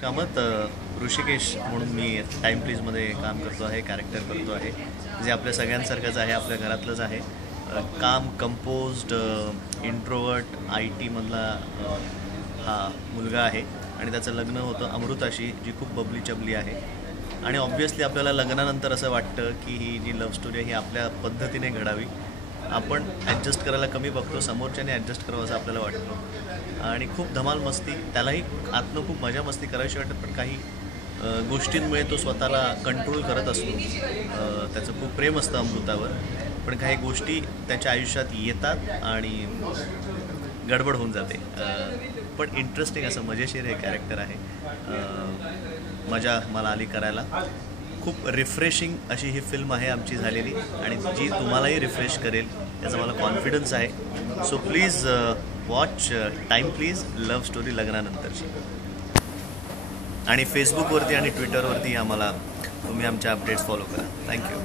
कामत ऋषिकेश म्हणून मी टाईम प्लीजमध्ये काम करतो आहे, कॅरेक्टर करतो आहे, जे आपल्या सगळ्यांसारखंच आहे, आपल्या घरातलंच आहे. काम कंपोज्ड, इंट्रोवर्ट, IT मधला हा मुलगा आहे आणि त्याचं लग्न होतं अमृताशी, जी खूप बबली चबली आहे. आणि ऑब्व्हियसली आपल्याला लग्नानंतर असं वाटतं की ही जी लव्ह स्टोरी आहे ही आपल्या पद्धतीने घडावी. आपण ॲडजस्ट करायला कमी बघतो, समोरच्याने ॲडजस्ट करावं असं आपल्याला वाटतं. आणि खूप धमाल मस्ती, त्यालाही आतनं खूप मजा मस्ती करायची वाटत, पण काही गोष्टींमुळे तो स्वतःला कंट्रोल करत असतो. त्याचं खूप प्रेम असतं अमृतावर, पण काही गोष्टी त्याच्या आयुष्यात येतात आणि गडबड होऊन जाते. पण इंटरेस्टिंग असं मजेशीर हे कॅरेक्टर आहे. मजा मला आली करायला. खूप रिफ्रेशिंग अशी ही फिल्म आहे आमची झालेली, आणि जी तुम्हालाही रिफ्रेश करेल याचा मला कॉन्फिडन्स आहे. So please watch time please, love story लग्नानंतरची. आणि फेसबुकवरती आणि ट्विटरवरती आम्हाला तुम्ही आमच्या अपडेट्स फॉलो करा. थँक्यू.